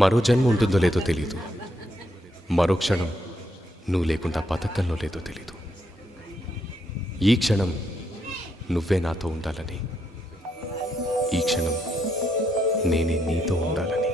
మరో జన్మ ఉంటుందో లేదో తెలీదు. మరో క్షణం నువ్వు లేకుండా బతకంలో లేదో తెలీదు. ఈ క్షణం నువ్వే నాతో ఉండాలని, ఈ క్షణం నేనే నీతో ఉండాలని.